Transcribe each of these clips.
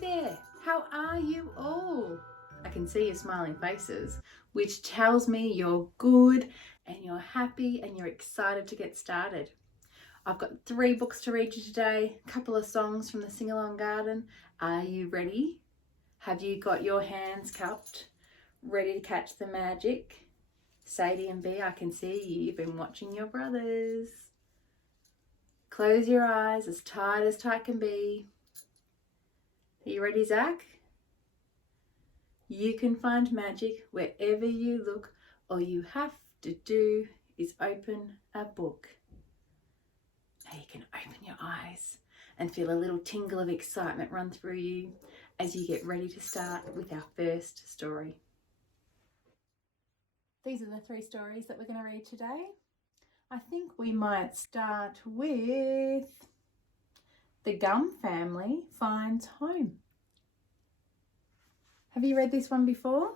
there, how are you all? I can see your smiling faces, which tells me you're good and you're happy and you're excited to get started. I've got 3 books to read you today, a couple of songs from the Sing-Along Garden. Are you ready? Have you got your hands cupped, ready to catch the magic? Sadie and B, I can see you've been watching your brothers. Close your eyes as tight can be. Are you ready, Zach? You can find magic wherever you look. All you have to do is open a book. Now you can open your eyes and feel a little tingle of excitement run through you as you get ready to start with our first story. These are the 3 stories that we're going to read today. I think we might start with The Gum Family Finds Home. Have you read this one before?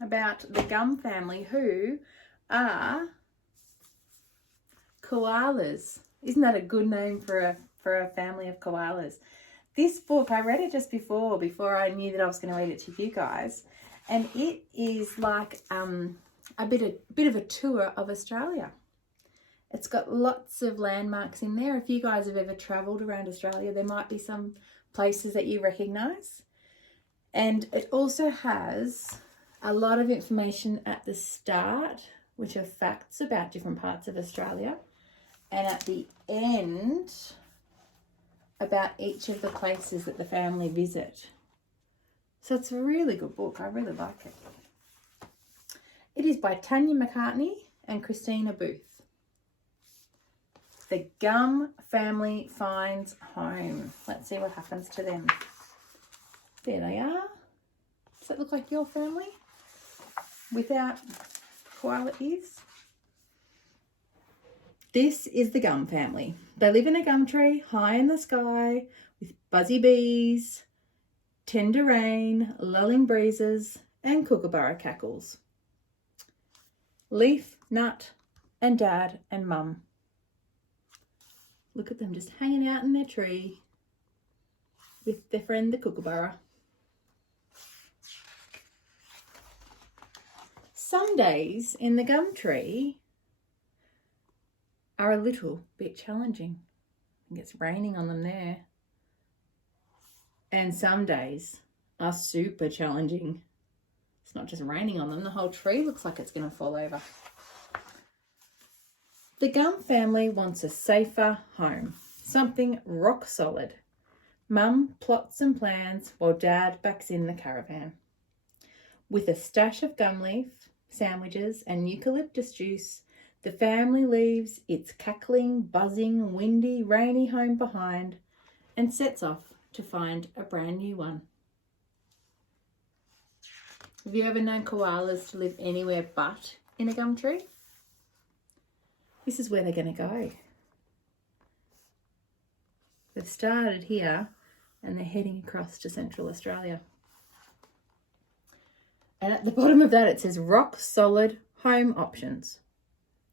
About the Gum family, who are koalas. Isn't that a good name for a family of koalas? This book, I read it just before I knew that I was going to read it to you guys. And it is like a bit of a tour of Australia. It's got lots of landmarks in there. If you guys have ever travelled around Australia, there might be some places that you recognise. And it also has a lot of information at the start, which are facts about different parts of Australia. And at the end, about each of the places that the family visit. So it's a really good book. I really like it. It is by Tania McCartney and Christina Booth. The Gum Family Finds Home. Let's see what happens to them. There they are. Does that look like your family? Without koala ears? This is the Gum family. They live in a gum tree high in the sky with buzzy bees, tender rain, lulling breezes, and kookaburra cackles. Leaf, Nut, and Dad and Mum. Look at them just hanging out in their tree with their friend the kookaburra. Some days in the gum tree are a little bit challenging. I think it's raining on them there. And some days are super challenging. It's not just raining on them, the whole tree looks like it's going to fall over. The Gum family wants a safer home, something rock solid. Mum plots and plans while Dad backs in the caravan. With a stash of gum leaf, sandwiches and eucalyptus juice, the family leaves its cackling, buzzing, windy, rainy home behind and sets off to find a brand new one. Have you ever known koalas to live anywhere but in a gum tree? This is where they're going to go. They've started here and they're heading across to Central Australia. And at the bottom of that it says rock solid home options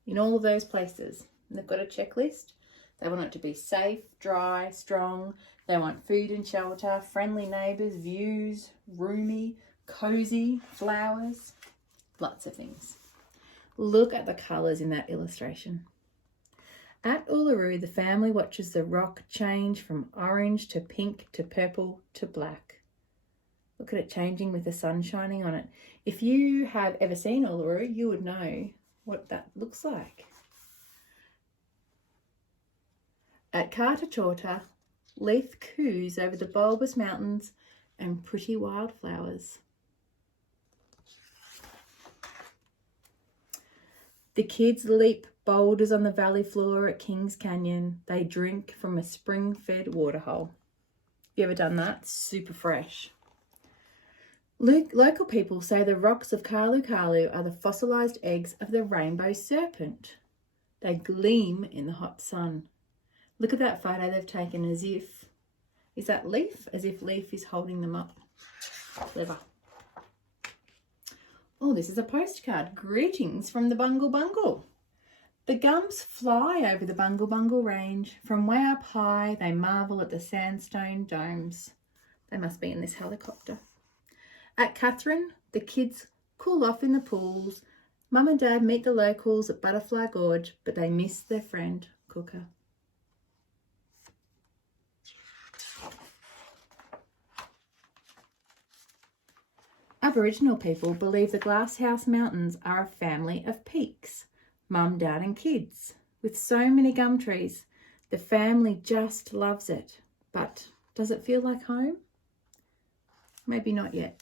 in all of those places. And they've got a checklist. They want it to be safe, dry, strong. They want food and shelter, friendly neighbours, views, roomy, cosy, flowers, lots of things. Look at the colours in that illustration. At Uluru, the family watches the rock change from orange to pink to purple to black. Look at it changing with the sun shining on it. If you have ever seen Uluru, you would know what that looks like. At Carterchorta, leaf coos over the bulbous mountains and pretty wildflowers. The kids leap boulders on the valley floor at Kings Canyon. They drink from a spring-fed waterhole. Have you ever done that? Super fresh. Local people say the rocks of Kalu Kalu are the fossilised eggs of the rainbow serpent. They gleam in the hot sun. Look at that photo they've taken as if, is that Leaf? As if Leaf is holding them up. Clever. Oh, this is a postcard. Greetings from the Bungle Bungle. The gums fly over the Bungle Bungle range. From way up high, they marvel at the sandstone domes. They must be in this helicopter. At Catherine, the kids cool off in the pools. Mum and Dad meet the locals at Butterfly Gorge, but they miss their friend, Cooker. Aboriginal people believe the Glasshouse Mountains are a family of peaks, Mum, Dad and kids. With so many gum trees, the family just loves it. But does it feel like home? Maybe not yet.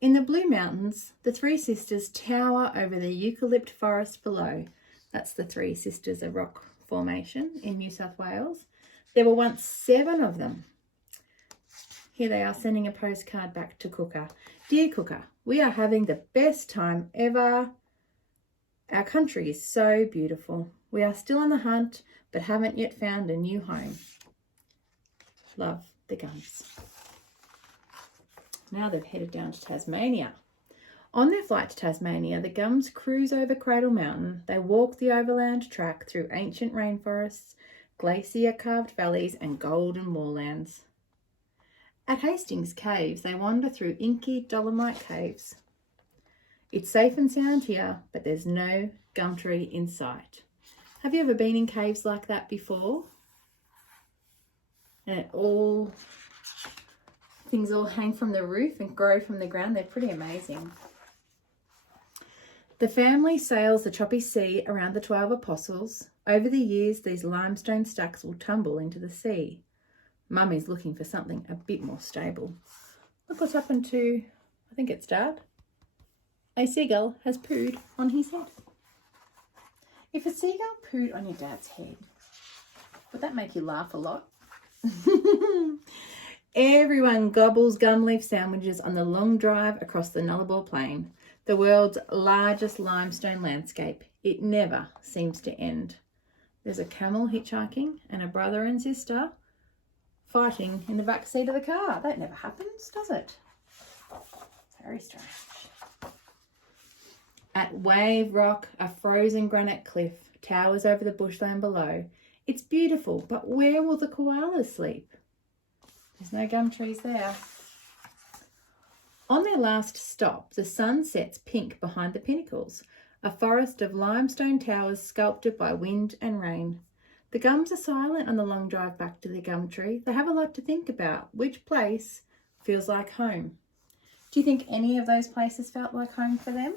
In the Blue Mountains, the Three Sisters tower over the eucalypt forest below. That's the Three Sisters, a rock formation in New South Wales. There were once 7 of them. Here they are sending a postcard back to Cooker. Dear Cooker, we are having the best time ever. Our country is so beautiful. We are still on the hunt, but haven't yet found a new home. Love, the Gums. Now they've headed down to Tasmania. On their flight to Tasmania, the Gums cruise over Cradle Mountain. They walk the overland track through ancient rainforests, glacier-carved valleys and golden moorlands. At Hastings Caves, they wander through inky dolomite caves. It's safe and sound here, but there's no gum tree in sight. Have you ever been in caves like that before? And things all hang from the roof and grow from the ground. They're pretty amazing. The family sails the choppy sea around the 12 Apostles. Over the years, these limestone stacks will tumble into the sea. Mum is looking for something a bit more stable. Look what's happened to, I think it's Dad. A seagull has pooed on his head. If a seagull pooed on your dad's head, would that make you laugh a lot? Everyone gobbles gum leaf sandwiches on the long drive across the Nullarbor Plain, the world's largest limestone landscape. It never seems to end. There's a camel hitchhiking and a brother and sister fighting in the back seat of the car. That never happens, does it? Very strange. At Wave Rock, a frozen granite cliff towers over the bushland below. It's beautiful, but where will the koalas sleep? There's no gum trees there. On their last stop, the sun sets pink behind the pinnacles, a forest of limestone towers sculpted by wind and rain. The Gums are silent on the long drive back to the gum tree. They have a lot to think about. Which place feels like home? Do you think any of those places felt like home for them?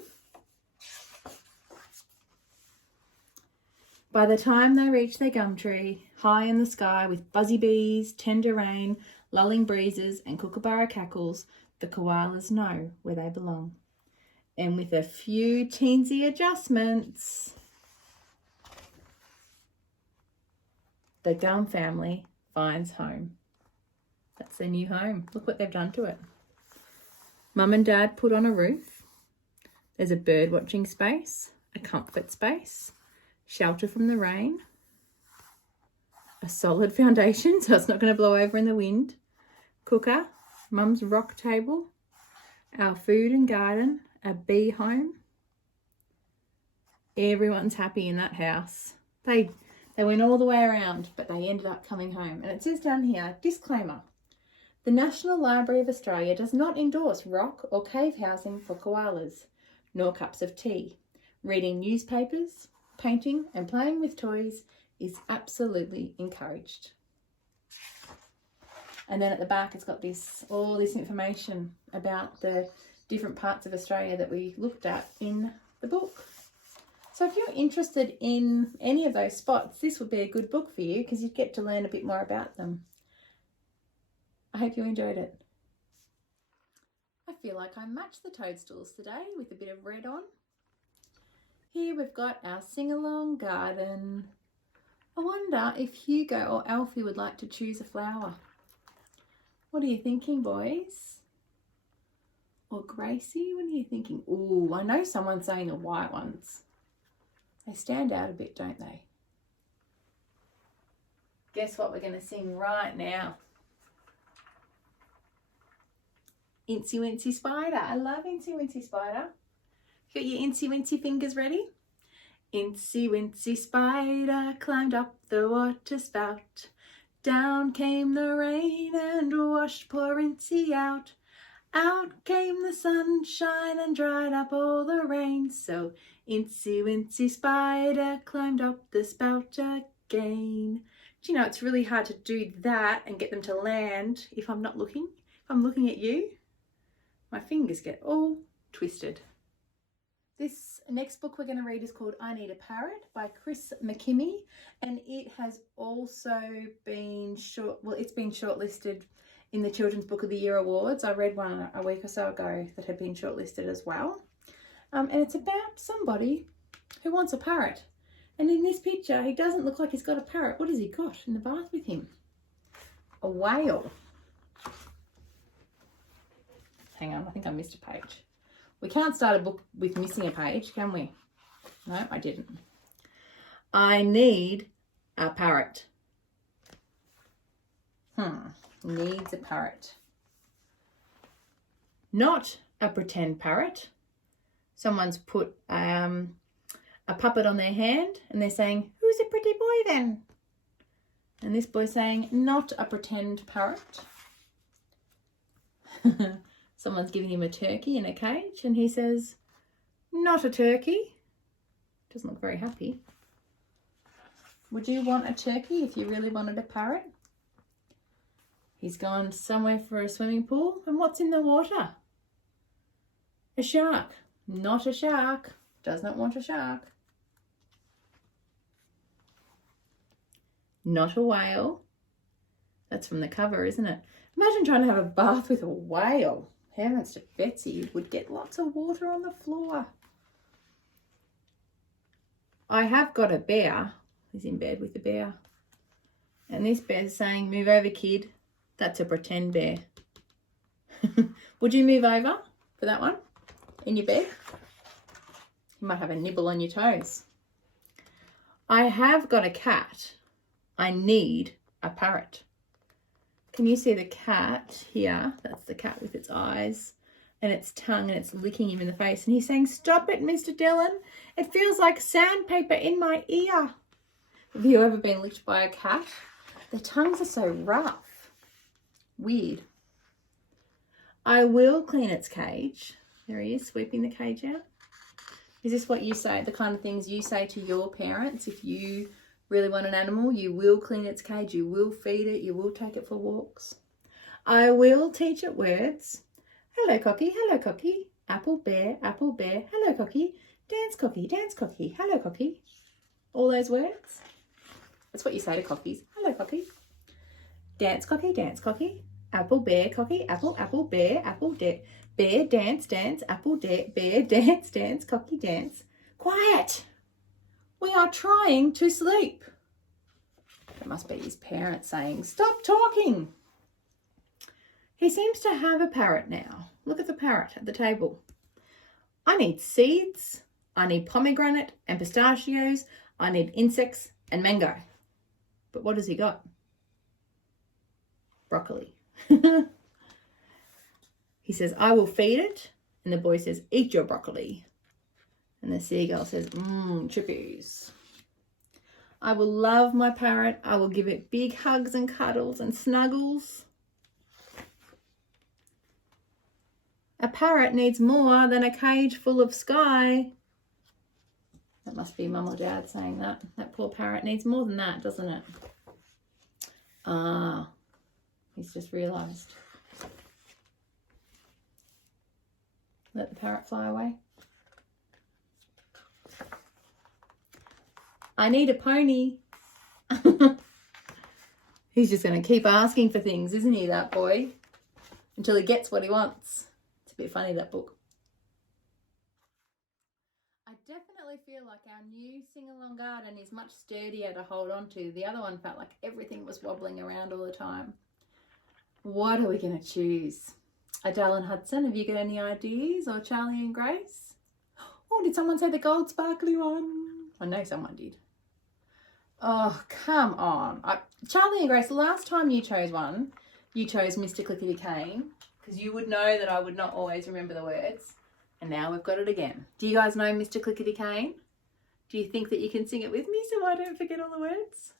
By the time they reach their gum tree, high in the sky with buzzy bees, tender rain, lulling breezes and kookaburra cackles, the koalas know where they belong. And with a few teensy adjustments, the Gum family finds home. That's their new home. Look what they've done to it. Mum and Dad put on a roof. There's a bird watching space, a comfort space, shelter from the rain, a solid foundation so it's not going to blow over in the wind, Cooker, Mum's rock table, our food and garden, a bee home. Everyone's happy in that house. They went all the way around, but they ended up coming home. And it says down here, disclaimer, the National Library of Australia does not endorse rock or cave housing for koalas, nor cups of tea. Reading newspapers, painting and playing with toys is absolutely encouraged. And then at the back it's got all this information about the different parts of Australia that we looked at in the book. So if you're interested in any of those spots, this would be a good book for you because you'd get to learn a bit more about them. I hope you enjoyed it. I feel like I matched the toadstools today with a bit of red on. Here we've got our sing-along garden. I wonder if Hugo or Alfie would like to choose a flower. What are you thinking, boys? Or Gracie, what are you thinking? Ooh, I know someone's saying the white ones. They stand out a bit, don't they? Guess what we're going to sing right now? Incy Wincy Spider. I love Incy Wincy Spider. Got your Incy Wincy fingers ready? Incy Wincy Spider climbed up the water spout. Down came the rain and washed poor Incy out. Out came the sunshine and dried up all the rain. So Incy Wincy Spider climbed up the spout again. Do you know, it's really hard to do that and get them to land if I'm not looking. If I'm looking at you, my fingers get all twisted. This next book we're going to read is called I Need a Parrot by Chris McKimmie, and it has also been it's been shortlisted in the Children's Book of the Year Awards. I read one a week or so ago that had been shortlisted as well. And it's about somebody who wants a parrot. And in this picture, he doesn't look like he's got a parrot. What has he got in the bath with him? A whale. Hang on, I think I missed a page. We can't start a book with missing a page, can we? No, I didn't. I need a parrot. Needs a parrot. Not a pretend parrot. Someone's put a puppet on their hand and they're saying, who's a pretty boy then? And this boy's saying, not a pretend parrot. Someone's giving him a turkey in a cage and he says, not a turkey. Doesn't look very happy. Would you want a turkey if you really wanted a parrot? He's gone somewhere for a swimming pool. And what's in the water? A shark. Not a shark. Does not want a shark. Not a whale. That's from the cover, isn't it? Imagine trying to have a bath with a whale. Heavens to Betsy, you would get lots of water on the floor. I have got a bear. He's in bed with the bear. And this bear's saying, move over, kid. That's a pretend bear. Would you move over for that one in your bed? You might have a nibble on your toes. I have got a cat. I need a parrot. Can you see the cat here? That's the cat with its eyes and its tongue, and it's licking him in the face. And he's saying, stop it, Mr. Dillon. It feels like sandpaper in my ear. Have you ever been licked by a cat? Their tongues are so rough. Weird. I will clean its cage. There he is, sweeping the cage out. Is this what you say, the kind of things you say to your parents? If you really want an animal, you will clean its cage, you will feed it, you will take it for walks. I will teach it words. Hello, cocky, apple, bear, hello, cocky, dance, cocky, hello, cocky. All those words. That's what you say to cockies. Hello, cocky. Dance, cocky, apple, bear, cocky, apple, bear, bear, dance, apple, bear, dance, cocky, dance. Quiet! We are trying to sleep. It must be his parents saying, stop talking. He seems to have a parrot now. Look at the parrot at the table. I need seeds. I need pomegranate and pistachios. I need insects and mango. But what has he got? Broccoli. He says, I will feed it. And the boy says, eat your broccoli. And the seagull says, chippies. I will love my parrot. I will give it big hugs and cuddles and snuggles. A parrot needs more than a cage full of sky. That must be Mum or Dad saying that. That poor parrot needs more than that, doesn't it? Ah, he's just realised. Let the parrot fly away. I need a pony. He's just going to keep asking for things, isn't he, that boy? Until he gets what he wants. It's a bit funny, that book. I definitely feel like our new sing-along garden is much sturdier to hold on to. The other one felt like everything was wobbling around all the time. What are we going to choose? Adele and Hudson, have you got any ideas? Or Charlie and Grace? Oh, did someone say the gold sparkly one? I know someone did. Oh, come on. Charlie and Grace, the last time you chose one, you chose Mr. Clickety Cane, because you would know that I would not always remember the words. And now we've got it again. Do you guys know Mr. Clickety Cane? Do you think that you can sing it with me so I don't forget all the words?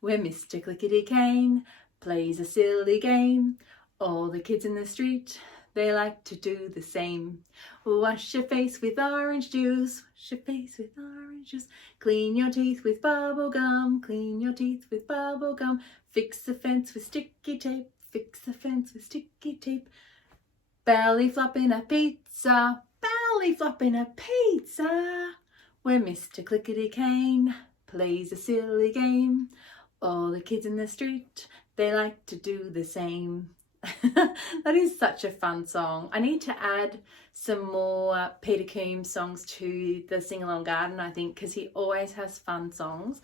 where Mr. Clickety-Cane plays a silly game. All the kids in the street, they like to do the same. Wash your face with orange juice, wash your face with orange juice. Clean your teeth with bubble gum, clean your teeth with bubble gum. Fix the fence with sticky tape, fix the fence with sticky tape. Belly flopping a pizza, belly flopping a pizza, where Mr. Clickety-Cane plays a silly game. All the kids in the street, they like to do the same. That is such a fun song. I need to add some more Peter Coombs songs to the Sing Along Garden, I think, because he always has fun songs,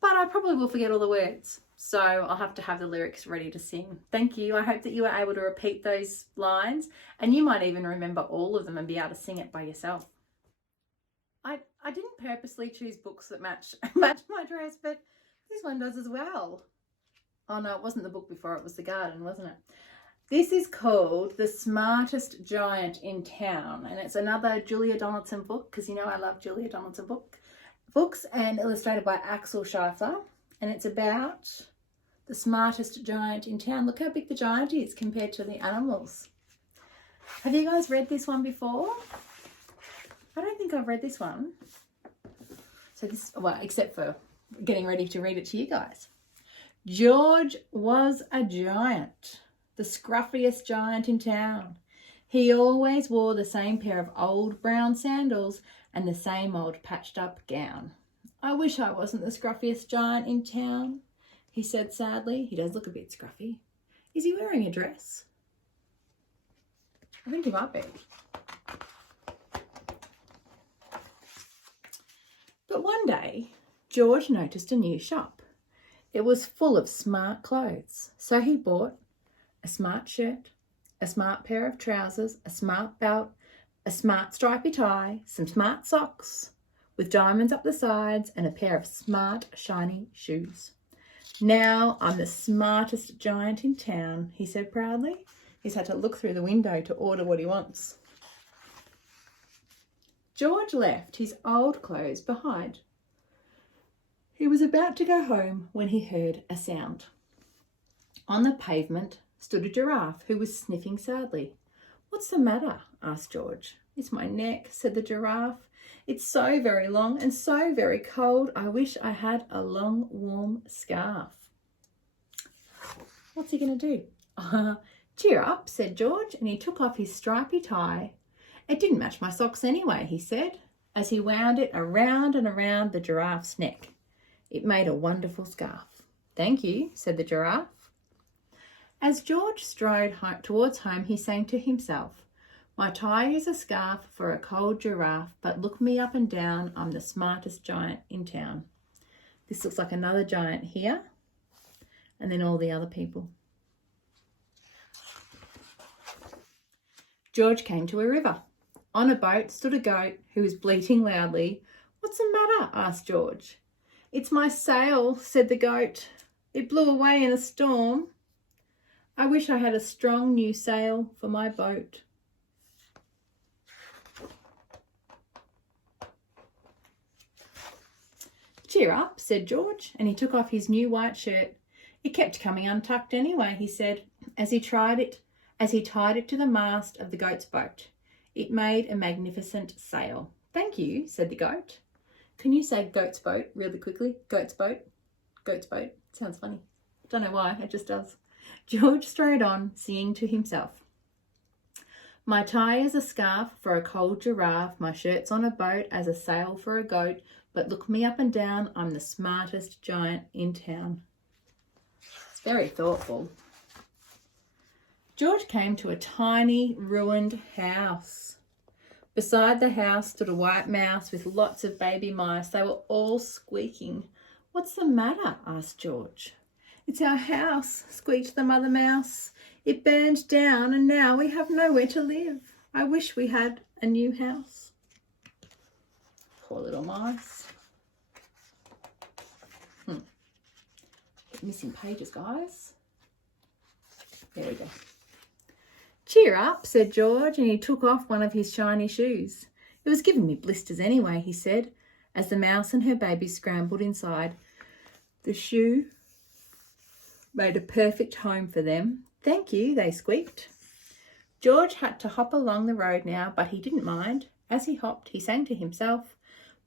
but I probably will forget all the words, so I'll have to have the lyrics ready to sing. Thank you. I hope that you were able to repeat those lines, and you might even remember all of them and be able to sing it by yourself. I didn't purposely choose books that match my dress, but this one does as well. Oh no, it wasn't the book before, it was the garden, wasn't it? This is called The Smartest Giant in Town, and it's another Julia Donaldson book, because you know I love Julia Donaldson books, and illustrated by Axel Sheffler, and it's about the smartest giant in town. Look how big the giant is compared to the animals. Have you guys read this one before? I don't think I've read this one. So this, well, except for getting ready to read it to you guys. George was a giant, the scruffiest giant in town. He always wore the same pair of old brown sandals and the same old patched up gown. I wish I wasn't the scruffiest giant in town, he said sadly. He does look a bit scruffy. Is he wearing a dress? I think he might be. But one day, George noticed a new shop. It was full of smart clothes, so he bought a smart shirt, a smart pair of trousers, a smart belt, a smart stripy tie, some smart socks with diamonds up the sides, and a pair of smart shiny shoes. Now I'm the smartest giant in town, he said proudly. He's had to look through the window to order what he wants. George left his old clothes behind. He was about to go home when he heard a sound. On the pavement stood a giraffe who was sniffing sadly. "What's the matter?" asked George. "It's my neck," said the giraffe. "It's so very long and so very cold. I wish I had a long, warm scarf." What's he going to do? "Cheer up," said George, and he took off his stripy tie. "It didn't match my socks anyway," he said, as he wound it around and around the giraffe's neck. It made a wonderful scarf. "Thank you," said the giraffe. As George strode towards home, he sang to himself, "My tie is a scarf for a cold giraffe, but look me up and down, I'm the smartest giant in town." This looks like another giant here, and then all the other people. George came to a river. On a boat stood a goat who was bleating loudly. "What's the matter?" asked George. "It's my sail," said the goat. "It blew away in a storm. I wish I had a strong new sail for my boat." "Cheer up," said George, and he took off his new white shirt. "It kept coming untucked anyway," he said, as he tied it to the mast of the goat's boat. It made a magnificent sail. "Thank you," said the goat. Can you say goat's boat really quickly? Goat's boat. Goat's boat. Sounds funny. Don't know why, it just does. George strode on, singing to himself. "My tie is a scarf for a cold giraffe. My shirt's on a boat as a sail for a goat. But look me up and down, I'm the smartest giant in town." It's very thoughtful. George came to a tiny, ruined house. Beside the house stood a white mouse with lots of baby mice. They were all squeaking. "What's the matter?" asked George. "It's our house," squeaked the mother mouse. "It burned down and now we have nowhere to live. I wish we had a new house." Poor little mice. Missing pages, guys. There we go. "Cheer up," said George, and he took off one of his shiny shoes. "It was giving me blisters anyway," he said, as the mouse and her baby scrambled inside. The shoe made a perfect home for them. Thank you, they squeaked. George had to hop along the road now, but he didn't mind. As he hopped, he sang to himself,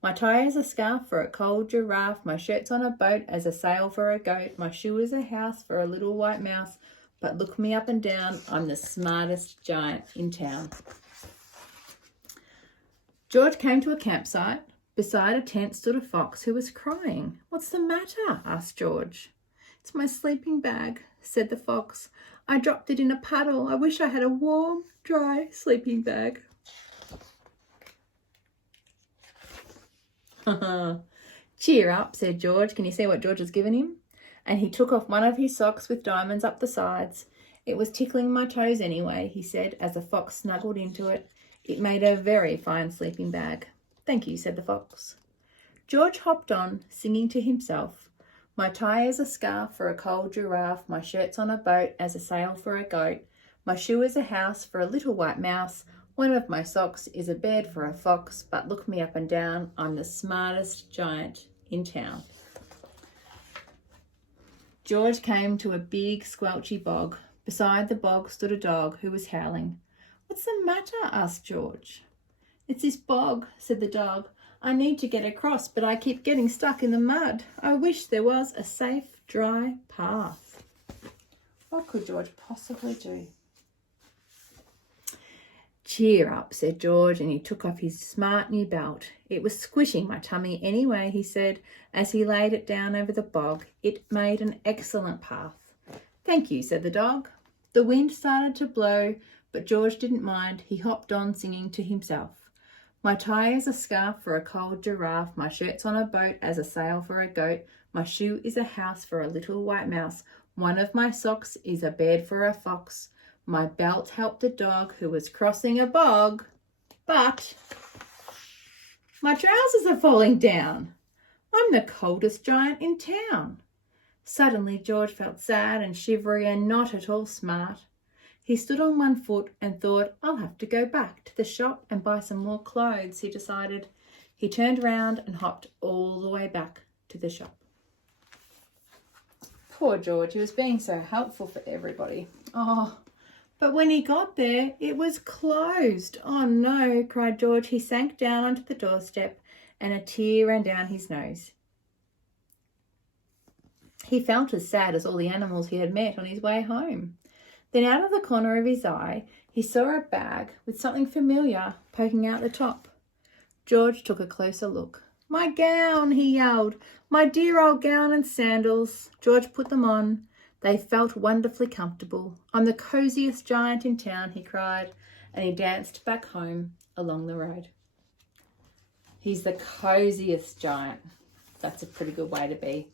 my tie is a scarf for a cold giraffe, my shirt's on a boat as a sail for a goat, my shoe is a house for a little white mouse, but look me up and down, I'm the smartest giant in town. George came to a campsite. Beside a tent stood a fox who was crying. What's the matter? Asked George. It's my sleeping bag, said the fox. I dropped it in a puddle. I wish I had a warm, dry sleeping bag. Cheer up, said George. Can you see what George has given him? And he took off one of his socks with diamonds up the sides. It was tickling my toes anyway, he said, as the fox snuggled into it. It made a very fine sleeping bag. Thank you, said the fox. George hopped on, singing to himself. My tie is a scarf for a cold giraffe, my shirt's on a boat as a sail for a goat, my shoe is a house for a little white mouse, one of my socks is a bed for a fox, but look me up and down, I'm the smartest giant in town. George came to a big squelchy bog. Beside the bog stood a dog who was howling. What's the matter? Asked George. It's this bog, said the dog. I need to get across, but I keep getting stuck in the mud. I wish there was a safe, dry path. What could George possibly do? Cheer up, said George, and he took off his smart new belt. It was squishing my tummy anyway, he said, as he laid it down over the bog. It made an excellent path. Thank you, said the dog. The wind started to blow, but George didn't mind. He hopped on, singing to himself. My tie is a scarf for a cold giraffe, my shirt's on a boat as a sail for a goat, my shoe is a house for a little white mouse, one of my socks is a bed for a fox, my belt helped a dog who was crossing a bog, but my trousers are falling down. I'm the coldest giant in town. Suddenly George felt sad and shivery and not at all smart. He stood on one foot and thought, I'll have to go back to the shop and buy some more clothes, he decided. He turned round and hopped all the way back to the shop. Poor George, he was being so helpful for everybody. Oh, but when he got there, it was closed. Oh no, cried George. He sank down onto the doorstep and a tear ran down his nose. He felt as sad as all the animals he had met on his way home. Then out of the corner of his eye, he saw a bag with something familiar poking out the top. George took a closer look. My gown, he yelled. My dear old gown and sandals. George put them on. They felt wonderfully comfortable. I'm the cosiest giant in town, he cried, and he danced back home along the road. He's the cosiest giant. That's a pretty good way to be.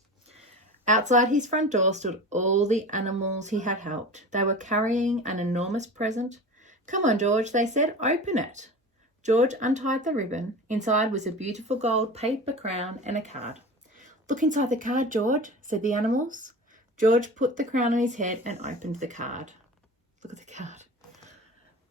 Outside his front door stood all the animals he had helped. They were carrying an enormous present. Come on, George, they said, open it. George untied the ribbon. Inside was a beautiful gold paper crown and a card. Look inside the card, George, said the animals. George put the crown on his head and opened the card. Look at the card.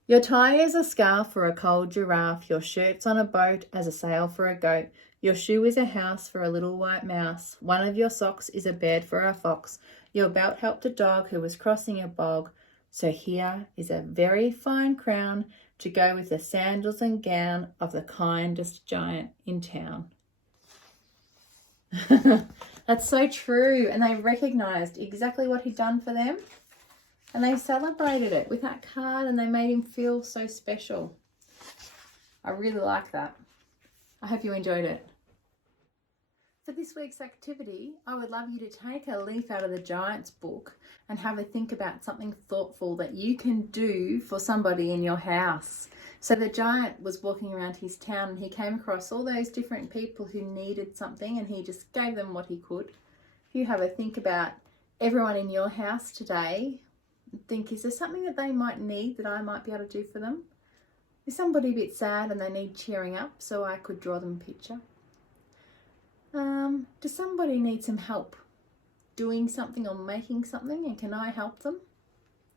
Your tie is a scarf for a cold giraffe. Your shirt's on a boat as a sail for a goat. Your shoe is a house for a little white mouse. One of your socks is a bed for a fox. Your belt helped a dog who was crossing a bog. So here is a very fine crown to go with the sandals and gown of the kindest giant in town. That's so true. And they recognised exactly what he'd done for them. And they celebrated it with that card and they made him feel so special. I really like that. I hope you enjoyed it. For this week's activity, I would love you to take a leaf out of the Giant's book and have a think about something thoughtful that you can do for somebody in your house. So the giant was walking around his town and he came across all those different people who needed something and he just gave them what he could. If you have a think about everyone in your house today, think, is there something that they might need that I might be able to do for them? Is somebody a bit sad and they need cheering up so I could draw them a picture? Does somebody need some help doing something or making something and can I help them?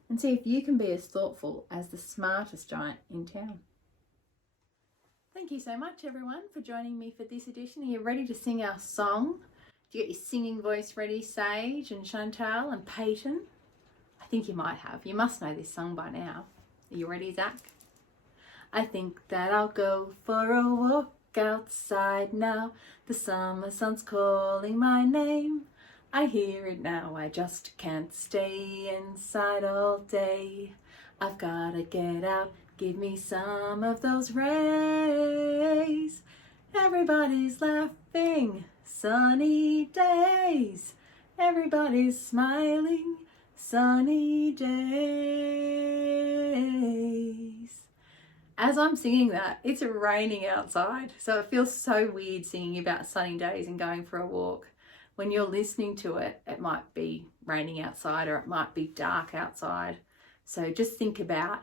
And see if you can be as thoughtful as the smartest giant in town. Thank you so much everyone for joining me for this edition. Are you ready to sing our song? Do you get your singing voice ready, Sage and Chantal and Peyton? I think you might have. You must know this song by now. Are you ready, Zach? I think that I'll go for a walk outside now. The summer sun's calling my name. I hear it now, I just can't stay inside all day. I've gotta get out, give me some of those rays. Everybody's laughing, sunny days. Everybody's smiling, sunny days. As I'm singing that, it's raining outside, so it feels so weird singing about sunny days and going for a walk. When you're listening to it, it might be raining outside or it might be dark outside. So just think about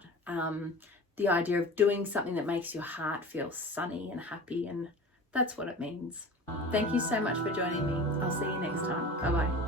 the idea of doing something that makes your heart feel sunny and happy, and that's what it means. Thank you so much for joining me. I'll see you next time. Bye-bye.